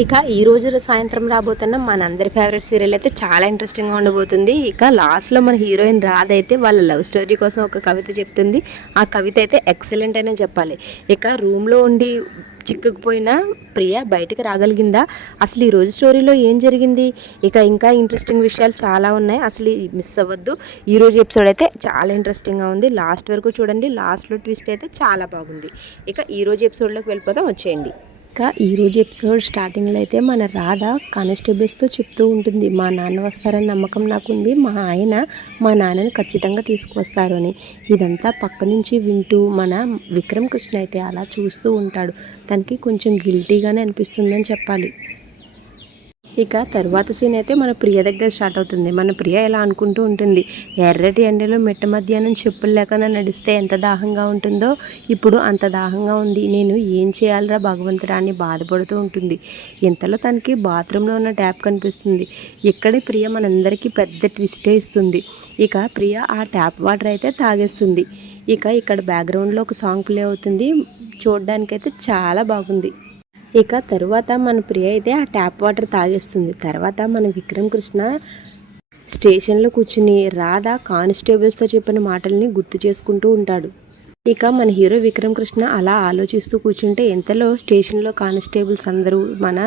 ఇక ఈ రోజు సాయంత్రం రాబోతున్న మనందరి ఫేవరెట్ సీరియల్ అయితే చాలా ఇంట్రెస్టింగ్గా ఉండబోతుంది. ఇక లాస్ట్లో మన హీరోయిన్ రాధ అయితే వాళ్ళ లవ్ స్టోరీ కోసం ఒక కవిత చెప్తుంది. ఆ కవిత అయితే ఎక్సలెంట్ అనే చెప్పాలి. ఇక రూమ్లో ఉండి చిక్కుకుపోయిన ప్రియ బయటకు రాగలిగిందా, అసలు ఈ రోజు స్టోరీలో ఏం జరిగింది, ఇక ఇంకా ఇంట్రెస్టింగ్ విషయాలు చాలా ఉన్నాయి. అసలు మిస్ అవ్వద్దు. ఈరోజు ఎపిసోడ్ అయితే చాలా ఇంట్రెస్టింగ్గా ఉంది. లాస్ట్ వరకు చూడండి. లాస్ట్లో ట్విస్ట్ అయితే చాలా బాగుంది. ఇక ఈరోజు ఎపిసోడ్లోకి వెళ్ళిపోదాం, వచ్చేయండి. ఇంకా ఈరోజు ఎపిసోడ్ స్టార్టింగ్లో అయితే మన రాధ కానిస్టేబుల్స్తో చెప్తూ ఉంటుంది, మా నాన్న వస్తారని నమ్మకం నాకుంది, మా ఆయన మా నాన్నని ఖచ్చితంగా తీసుకువస్తారు అని. ఇదంతా పక్క నుంచి వింటూ మన విక్రమ్ కృష్ణ అయితే అలా చూస్తూ ఉంటాడు. తనకి కొంచెం గిల్టీగానే అనిపిస్తుందని చెప్పాలి. ఇక తర్వాత సీన్ అయితే మన ప్రియ దగ్గర స్టార్ట్ అవుతుంది. మన ప్రియ ఎలా అనుకుంటూ ఉంటుంది, ఎర్రటి ఎండలో మిట్ట మధ్యాహ్నం చెప్పులు లేకుండా నడిస్తే ఎంత దాహంగా ఉంటుందో ఇప్పుడు అంత దాహంగా ఉంది, నేను ఏం చేయాలరా భగవంతుడా అని బాధపడుతూ ఉంటుంది. ఇంతలో తనకి బాత్రూంలో ఉన్న ట్యాప్ కనిపిస్తుంది. ఇక్కడే ప్రియ మనందరికీ పెద్ద ట్విస్టే ఇస్తుంది. ఇక ప్రియ ఆ ట్యాప్ వాటర్ అయితే తాగేస్తుంది. ఇక ఇక్కడ బ్యాక్గ్రౌండ్లో ఒక సాంగ్ ప్లే అవుతుంది. చూడడానికైతే చాలా బాగుంది. ఇక తరువాత మన ప్రియ అయితే ఆ ట్యాప్ వాటర్ తాగేస్తుంది. తర్వాత మన విక్రమ్ కృష్ణ స్టేషన్లో కూర్చుని రాధ కానిస్టేబుల్స్తో చెప్పిన మాటల్ని గుర్తు చేసుకుంటూ ఉంటాడు. ఇక మన హీరో విక్రమ్ కృష్ణ అలా ఆలోచిస్తూ కూర్చుంటే ఇంతలో స్టేషన్లో కానిస్టేబుల్స్ అందరూ మన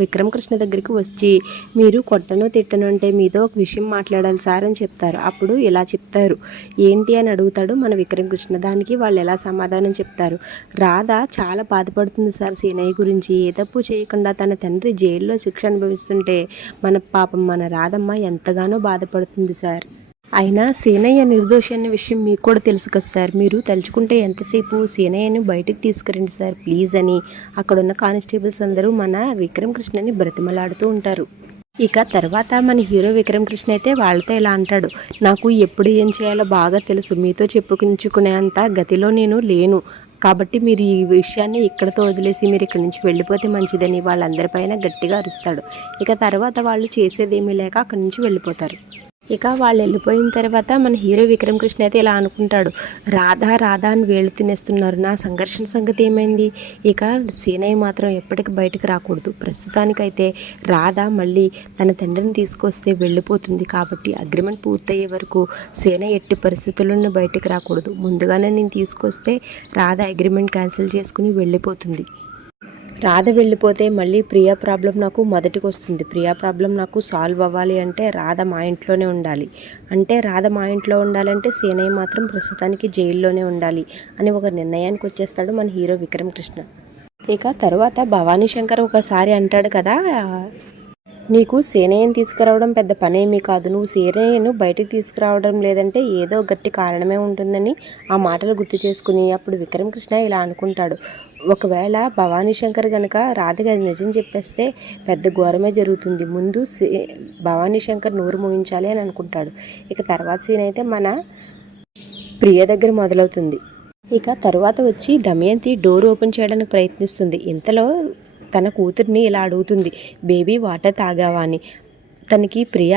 విక్రమ్ కృష్ణ దగ్గరికి వచ్చి, మీరు కొట్టను తిట్టను అంటే మీతో ఒక విషయం మాట్లాడాలి సార్ అని చెప్తారు. అప్పుడు ఇలా చెప్తారు, ఏంటి అని అడుగుతాడు మన విక్రమ్ కృష్ణ. దానికి వాళ్ళు ఎలా సమాధానం చెప్తారు, రాధ చాలా బాధపడుతుంది సార్ సీనయ్య గురించి, ఏ తప్పు చేయకుండా తన తండ్రి జైల్లో శిక్ష అనుభవిస్తుంటే మన రాధమ్మ ఎంతగానో బాధపడుతుంది సార్. అయినా సీనయ్య నిర్దోషి అనే విషయం మీకు కూడా తెలుసు కదా సార్, మీరు తలుచుకుంటే ఎంతసేపు సీనయ్యని బయటికి తీసుకురండి సార్ ప్లీజ్ అని అక్కడున్న కానిస్టేబుల్స్ అందరూ మన విక్రమ్ కృష్ణని బ్రతిమలాడుతూ ఉంటారు. ఇక తర్వాత మన హీరో విక్రమ్ కృష్ణ అయితే వాళ్ళతో ఇలా అంటాడు, నాకు ఎప్పుడు ఏం చేయాలో బాగా తెలుసు, మీతో చెప్పుకుంచుకునేంత గతిలో నేను లేను, కాబట్టి మీరు ఈ విషయాన్ని ఇక్కడతో వదిలేసి మీరు ఇక్కడి నుంచి వెళ్ళిపోతే మంచిదని వాళ్ళందరిపైన గట్టిగా అరుస్తాడు. ఇక తర్వాత వాళ్ళు చేసేదేమీ లేక అక్కడి నుంచి వెళ్ళిపోతారు. ఇక వాళ్ళు వెళ్ళిపోయిన తర్వాత మన హీరో విక్రమ్ కృష్ణ అయితే ఇలా అనుకుంటాడు, రాధా రాధా అని వేళ్ళు తినేస్తున్నారు, నా సంఘర్షణ సంగతి ఏమైంది, ఇక సీనయ్య మాత్రం ఎప్పటికి బయటకు రాకూడదు, ప్రస్తుతానికైతే రాధ మళ్ళీ తన తండ్రిని తీసుకొస్తే వెళ్ళిపోతుంది, కాబట్టి అగ్రిమెంట్ పూర్తయ్యే వరకు సీనయ్య ఎట్టి పరిస్థితుల్లోనూ బయటకు రాకూడదు, ముందుగానే నేను తీసుకొస్తే రాధ అగ్రిమెంట్ క్యాన్సిల్ చేసుకుని వెళ్ళిపోతుంది, రాధ వెళ్ళిపోతే మళ్ళీ ప్రియా ప్రాబ్లం నాకు మొదటికి వస్తుంది, ప్రియా ప్రాబ్లం నాకు సాల్వ్ అవ్వాలి అంటే రాధ మా ఇంట్లోనే ఉండాలి, అంటే రాధ మా ఇంట్లో ఉండాలంటే సీనయ్య మాత్రం ప్రస్తుతానికి జైల్లోనే ఉండాలి అని ఒక నిర్ణయానికి వచ్చేస్తాడు మన హీరో విక్రమ్ కృష్ణ. ఇక తర్వాత భవానీ శంకర్ ఒకసారి అంటాడు కదా, నీకు సీనయ్యను తీసుకురావడం పెద్ద పనేమీ కాదు, నువ్వు సీనయ్యను బయటికి తీసుకురావడం లేదంటే ఏదో గట్టి కారణమే ఉంటుందని ఆ మాటలు గుర్తు చేసుకుని అప్పుడు విక్రమ్ కృష్ణ ఇలా అనుకుంటాడు, ఒకవేళ భవానీ శంకర్ కనుక రాధకి అది నిజం చెప్పేస్తే పెద్ద ఘోరమే జరుగుతుంది, ముందు భవానీ శంకర్ నోరు మూయించాలి అని అనుకుంటాడు. ఇక తర్వాత సీన్ అయితే మన ప్రియ దగ్గర మొదలవుతుంది. ఇక తర్వాత వచ్చి దమయంతి డోర్ ఓపెన్ చేయడానికి ప్రయత్నిస్తుంది. ఇంతలో తన కూతుర్ని ఇలా అడుగుతుంది, బేబీ వాటర్ తాగావా అని. తనకి ప్రియ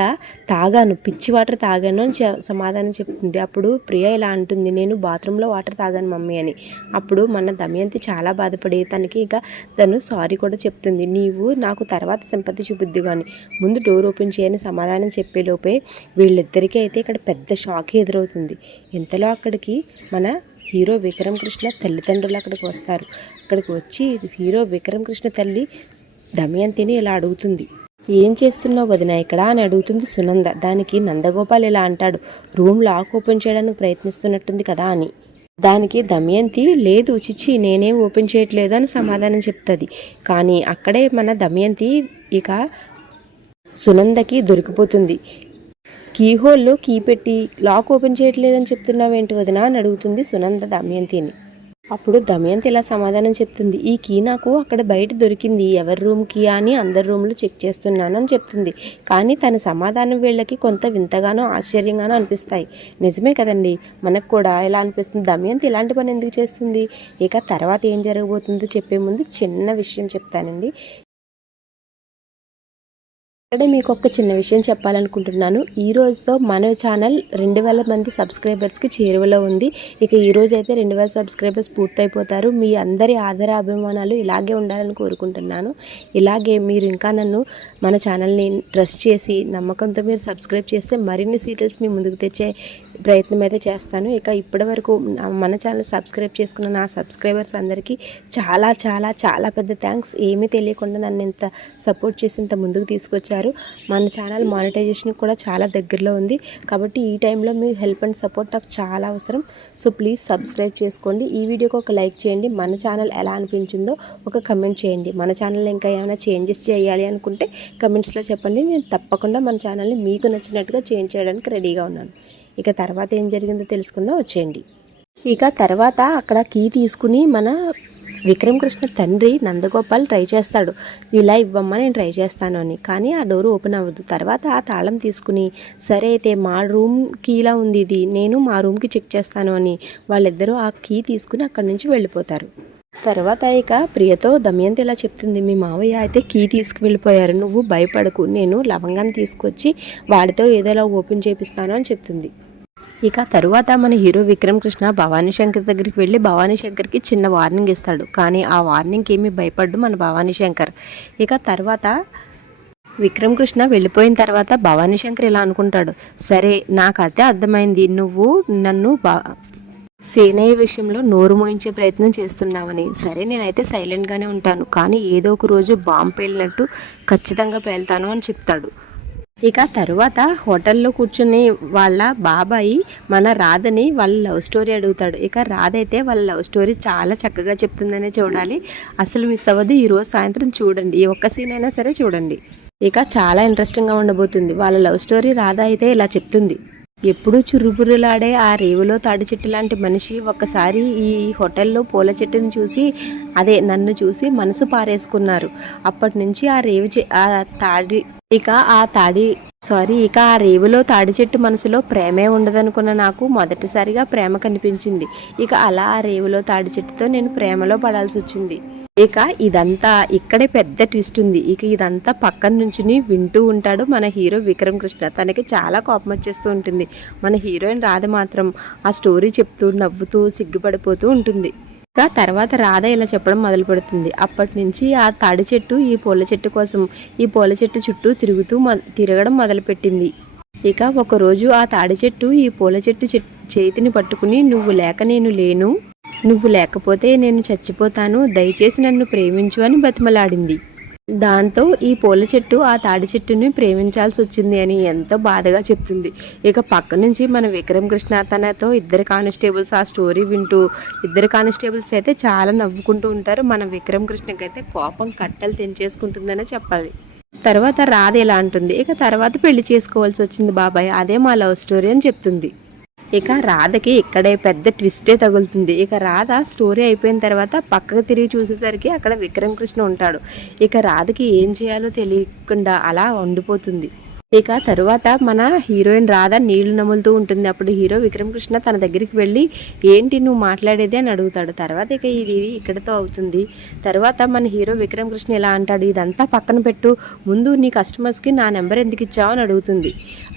తాగాను, పిచ్చి వాటర్ తాగాను అని సమాధానం చెప్తుంది. అప్పుడు ప్రియ ఇలా అంటుంది, నేను బాత్రూంలో వాటర్ తాగాను మమ్మీ అని. అప్పుడు మన దమయంతి చాలా బాధపడి తనకి ఇక తను సారీ కూడా చెప్తుంది, నీవు నాకు తర్వాత సింపతి చూపిద్దు కానీ ముందు డోర్ ఓపెన్ చేయని సమాధానం చెప్పేలోపే వీళ్ళిద్దరికీ అయితే ఇక్కడ పెద్ద షాక్ ఎదురవుతుంది. ఇంతలో అక్కడికి మన హీరో విక్రమ్ కృష్ణ తల్లిదండ్రులు అక్కడికి వస్తారు. అక్కడికి వచ్చి హీరో విక్రమ్ కృష్ణ తల్లి దమయంతిని ఇలా అడుగుతుంది, ఏం చేస్తున్నావు వదిన ఇక్కడ అని అడుగుతుంది సునంద. దానికి నందగోపాల్ ఇలా అంటాడు, రూమ్ లాక్ ఓపెన్ చేయడానికి ప్రయత్నిస్తున్నట్టుంది కదా అని. దానికి దమయంతి లేదు చిచ్చి నేనేం ఓపెన్ చేయట్లేదు అని సమాధానం చెప్తుంది. కానీ అక్కడే మన దమయంతి ఇక సునందకి దొరికిపోతుంది. కీహోల్లో కీ పెట్టి లాక్ ఓపెన్ చేయట్లేదని చెప్తున్నావేంటి వదిన అని అడుగుతుంది సునంద దమయంతిని. అప్పుడు దమయంతి ఇలా సమాధానం చెప్తుంది, ఈ కీ నాకు అక్కడ బయట దొరికింది, ఎవరి రూమ్కి అని అందరి రూమ్లు చెక్ చేస్తున్నాను అని చెప్తుంది. కానీ తన సమాధానం వీళ్ళకి కొంత వింతగానో ఆశ్చర్యంగానో అనిపిస్తాయి. నిజమే కదండి, మనకు కూడా ఎలా అనిపిస్తుంది, దమయంతి ఇలాంటి పని ఎందుకు చేస్తుంది. ఇక తర్వాత ఏం జరగబోతుందో చెప్పే ముందు చిన్న విషయం చెప్తానండి. ఇక్కడే మీకు ఒక చిన్న విషయం చెప్పాలనుకుంటున్నాను. ఈ రోజుతో మన ఛానల్ 2000 మంది సబ్స్క్రైబర్స్కి చేరువలో ఉంది. ఇక ఈ రోజు అయితే 2000 సబ్స్క్రైబర్స్ పూర్తయిపోతారు. మీ అందరి ఆదర అభిమానాలు ఇలాగే ఉండాలని కోరుకుంటున్నాను. ఇలాగే మీరు ఇంకా నన్ను మన ఛానల్ని ట్రస్ట్ చేసి నమ్మకంతో మీరు సబ్స్క్రైబ్ చేస్తే మరిన్ని సీరియల్స్ మీ ముందుకు తెచ్చే ప్రయత్నం అయితే చేస్తాను. ఇక ఇప్పటి వరకు మన ఛానల్ సబ్స్క్రైబ్ చేసుకున్న నా సబ్స్క్రైబర్స్ అందరికీ చాలా చాలా చాలా పెద్ద థ్యాంక్స్. ఏమీ తెలియకుండా నన్ను ఇంత సపోర్ట్ చేసి ఇంత ముందుకు తీసుకొచ్చారు. మన ఛానల్ మానిటైజేషన్ కూడా చాలా దగ్గరలో ఉంది. కాబట్టి ఈ టైంలో మీ హెల్ప్ అండ్ సపోర్ట్ నాకు చాలా అవసరం. సో ప్లీజ్ సబ్స్క్రైబ్ చేసుకోండి. ఈ వీడియోకి ఒక లైక్ చేయండి. మన ఛానల్ ఎలా అనిపించిందో ఒక కమెంట్ చేయండి. మన ఛానల్ ఇంకా ఏమైనా చేంజెస్ చేయాలి అనుకుంటే కమెంట్స్లో చెప్పండి. నేను తప్పకుండా మన ఛానల్ని మీకు నచ్చినట్టుగా చేంజ్ చేయడానికి రెడీగా ఉన్నాను. ఇక తర్వాత ఏం జరిగిందో తెలుసుకుందాం, వచ్చేయండి. ఇక తర్వాత అక్కడ కీ తీసుకుని మన విక్రమ్ కృష్ణ తండ్రి నందగోపాల్ ట్రై చేస్తాడు, ఇలా ఇవ్వమ్మా నేను ట్రై చేస్తాను అని. కానీ ఆ డోర్ ఓపెన్ అవ్వదు. తర్వాత ఆ తాళం తీసుకుని సరే అయితే మా రూమ్ కీలా ఉంది ఇది, నేను మా రూమ్కి చెక్ చేస్తాను అని వాళ్ళిద్దరూ ఆ కీ తీసుకుని అక్కడి నుంచి వెళ్ళిపోతారు. తర్వాత ఇక ప్రియతో దమయంతి ఇలా చెప్తుంది, మీ మావయ్య అయితే కీ తీసుకువెళ్ళిపోయారు, నువ్వు భయపడకు, నేను లవంగాన్ని తీసుకొచ్చి వాడితో ఏదోలా ఓపెన్ చేపిస్తాను అని చెప్తుంది. ఇక తరువాత మన హీరో విక్రమ్ కృష్ణ భవానీ శంకర్ దగ్గరికి వెళ్ళి భవానీ శంకర్కి చిన్న వార్నింగ్ ఇస్తాడు. కానీ ఆ వార్నింగ్కి ఏమీ భయపడ్డు మన భవానీ శంకర్. ఇక తర్వాత విక్రమ్ కృష్ణ వెళ్ళిపోయిన తర్వాత భవానీ శంకర్ ఇలా అనుకుంటాడు, సరే నాకైతే అర్థమైంది, నువ్వు నన్ను సేనయ్య విషయంలో నోరు మోయించే ప్రయత్నం చేస్తున్నావని. సరే నేనైతే సైలెంట్గానే ఉంటాను, కానీ ఏదో ఒక రోజు బాంబు పేలినట్టు ఖచ్చితంగా పేలుతాను అని చెప్తాడు. ఇక తరువాత హోటల్లో కూర్చుని వాళ్ళ బాబాయి మన రాధని వాళ్ళ లవ్ స్టోరీ అడుగుతాడు. ఇక రాధ అయితే వాళ్ళ లవ్ స్టోరీ చాలా చక్కగా చెప్తుందనే చూడాలి, అసలు మిస్ అవ్వదు. ఈరోజు సాయంత్రం చూడండి, ఈ ఒక్క సీన్ అయినా సరే చూడండి. ఇక చాలా ఇంట్రెస్టింగ్గా ఉండబోతుంది. వాళ్ళ లవ్ స్టోరీ రాధ అయితే ఇలా చెప్తుంది, ఎప్పుడూ చురుబురులాడే ఆ రేవులో తాడి చెట్టు లాంటి మనిషి ఒక్కసారి ఈ హోటల్లో పూల చెట్టుని చూసి నన్ను చూసి మనసు పారేసుకున్నారు. అప్పటి నుంచి ఆ రేవులో తాడి చెట్టు మనసులో ప్రేమే ఉండదనుకున్న నాకు మొదటిసారిగా ప్రేమ కనిపించింది. ఇక అలా ఆ రేవులో తాడి చెట్టుతో నేను ప్రేమలో పడాల్సి వచ్చింది. ఇక ఇదంతా ఇక్కడే పెద్ద ట్విస్ట్ ఉంది. ఇక ఇదంతా పక్కన నుంచి వింటూ ఉంటాడు మన హీరో విక్రమ్ కృష్ణ. తనకి చాలా కోపం వచ్చేస్తూ ఉంటుంది. మన హీరోయిన్ రాధ మాత్రం ఆ స్టోరీ చెప్తూ నవ్వుతూ సిగ్గుపడిపోతూ ఉంటుంది. ఇక తర్వాత రాధ ఇలా చెప్పడం మొదలు పెడుతుంది, అప్పటి నుంచి ఆ తాడి చెట్టు ఈ పూల చెట్టు కోసం ఈ పూల చెట్టు చుట్టూ తిరగడం మొదలుపెట్టింది. ఇక ఒకరోజు ఆ తాడి చెట్టు ఈ పూల చెట్టు చేతిని పట్టుకుని, నువ్వు లేక నేను లేను, నువ్వు లేకపోతే నేను చచ్చిపోతాను, దయచేసి నన్ను ప్రేమించు అని బతిమలాడింది. దాంతో ఈ పూల చెట్టు ఆ తాడి చెట్టుని ప్రేమించాల్సి వచ్చింది అని ఎంతో బాధగా చెప్తుంది. ఇక పక్క నుంచి మన విక్రమ్ కృష్ణ తనతో ఇద్దరు కానిస్టేబుల్స్ ఆ స్టోరీ వింటూ ఇద్దరు కానిస్టేబుల్స్ అయితే చాలా నవ్వుకుంటూ ఉంటారు. మన విక్రమ్ కృష్ణకి అయితే కోపం కట్టలు తెంచేసుకుంటుందనే చెప్పాలి. తర్వాత రాధ ఇలా అంటుంది, ఇక తర్వాత పెళ్లి చేసుకోవాల్సి వచ్చింది బాబాయ్, అదే మా లవ్ స్టోరీ అని చెప్తుంది. ఇక రాధకి ఇక్కడే పెద్ద ట్విస్టే తగులుతుంది. ఇక రాధ స్టోరీ అయిపోయిన తర్వాత పక్కకు తిరిగి చూసేసరికి అక్కడ విక్రమ్ కృష్ణ ఉంటాడు. ఇక రాధకి ఏం చేయాలో తెలియకుండా అలా ఉండిపోతుంది. ఇక తరువాత మన హీరోయిన్ రాధ నీళ్లు నములుతూ ఉంటుంది. అప్పుడు హీరో విక్రమ్ కృష్ణ తన దగ్గరికి వెళ్ళి, ఏంటి నువ్వు మాట్లాడేది అని అడుగుతాడు. తర్వాత ఇక ఇది ఇక్కడతో అవుతుంది. తర్వాత మన హీరో విక్రమ్ కృష్ణ ఇలా అంటాడు, ఇదంతా పక్కన పెట్టు, ముందు నీ కస్టమర్స్కి నా నెంబర్ ఎందుకు ఇచ్చావు అని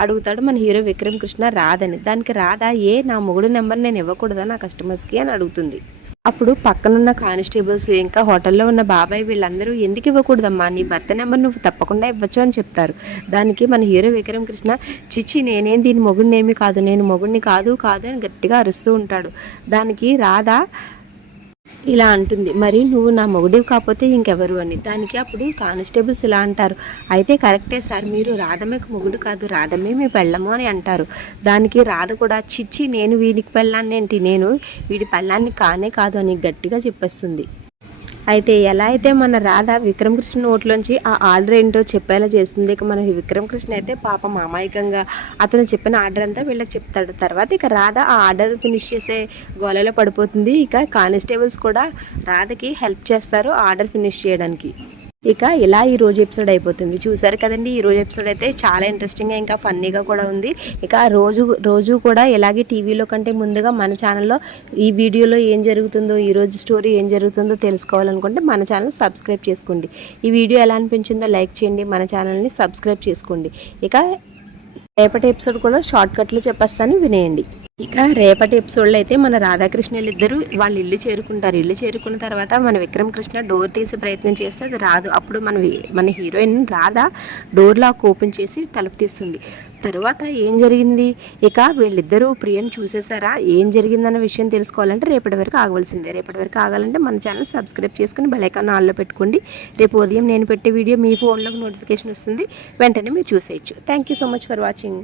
అడుగుతాడు మన హీరో విక్రమ్ కృష్ణ రాధని. దానికి రాధ, నా మొగుడు నెంబర్ నేను ఇవ్వకూడదా నా కస్టమర్స్కి అని అడుగుతుంది. అప్పుడు పక్కనున్న కానిస్టేబుల్స్ ఇంకా హోటల్లో ఉన్న బాబాయ్ వీళ్ళందరూ, ఎందుకు ఇవ్వకూడదమ్మా, నీ భర్త నెంబర్ నువ్వు తప్పకుండా ఇవ్వచ్చు అని చెప్తారు. దానికి మన హీరో విక్రమ్ కృష్ణ, చిచ్చి నేనేం దీని మొగుడినేమి కాదు, నేను మొగుడిని కాదు అని గట్టిగా అరుస్తూ ఉంటాడు. దానికి రాధ ఇలా అంటుంది, మరి నువ్వు నా మొగుడివి కాకపోతే ఇంకెవరు అని. దానికి అప్పుడు కానిస్టేబుల్స్ ఇలా అంటారు, అయితే కరెక్టే సార్, మీరు రాధమ్మకి మొగుడు కాదు, రాధమ్మే మీ పెళ్ళము అని అంటారు. దానికి రాధ కూడా, చిచ్చి నేను వీడికి పెళ్ళాన్ని ఏంటి, నేను వీడి పెళ్ళాన్ని కానే కాదు అని గట్టిగా చెప్పేస్తుంది. అయితే ఎలా అయితే మన రాధ విక్రమ్ కృష్ణ నోట్లోంచి ఆ ఆర్డర్ ఏంటో చెప్పేలా చేస్తుంది. ఇక మన విక్రమ్ కృష్ణ అయితే పాపం అమాయకంగా అతను చెప్పిన ఆర్డర్ అంతా వీళ్ళకి చెప్తాడు. తర్వాత ఇక రాధ ఆ ఆర్డర్ ఫినిష్ చేసే గోలలో పడిపోతుంది. ఇక కానిస్టేబుల్స్ కూడా రాధకి హెల్ప్ చేస్తారు ఆర్డర్ ఫినిష్ చేయడానికి. ఇక ఇలా ఈ రోజు ఎపిసోడ్ అయిపోతుంది. చూసారు కదండి, ఈ రోజు ఎపిసోడ్ అయితే చాలా ఇంట్రెస్టింగ్గా ఇంకా ఫన్నీగా కూడా ఉంది. ఇక రోజు కూడా ఇలాగే టీవీలో కంటే ముందుగా మన ఛానల్లో ఈ వీడియోలో ఏం జరుగుతుందో, ఈ రోజు స్టోరీ ఏం జరుగుతుందో తెలుసుకోవాలనుకుంటే మన ఛానల్ సబ్స్క్రైబ్ చేసుకోండి. ఈ వీడియో ఎలా అనిపించిందో లైక్ చేయండి, మన ఛానల్ని సబ్స్క్రైబ్ చేసుకోండి. ఇక రేపటి ఎపిసోడ్ కూడా షార్ట్ కట్లు చెప్పేస్తాను, వినేయండి. ఇక రేపటి ఎపిసోడ్లో అయితే మన రాధాకృష్ణులు ఇద్దరు వాళ్ళ ఇల్లు చేరుకుంటారు. ఇల్లు చేరుకున్న తర్వాత మన విక్రమ్ కృష్ణ డోర్ తీసే ప్రయత్నం చేస్తే అది రాదు. అప్పుడు మన heroine Radha door lock open చేసి తలుపు తీస్తుంది. తర్వాత ఏం జరిగింది, ఇక వీళ్ళిద్దరూ ప్రియను చూసేసారా, ఏం జరిగిందన్న విషయం తెలుసుకోవాలంటే రేపటి వరకు ఆగవలసిందే. రేపటి వరకు ఆగాలంటే మన ఛానల్ సబ్స్క్రైబ్ చేసుకుని బెల్ ఐకాన్ ఆన్లో పెట్టుకోండి. రేపు ఉదయం నేను పెట్టే వీడియో మీ ఫోన్లోకి నోటిఫికేషన్ వస్తుంది, వెంటనే మీరు చూసేయచ్చు. Thank you so much for watching.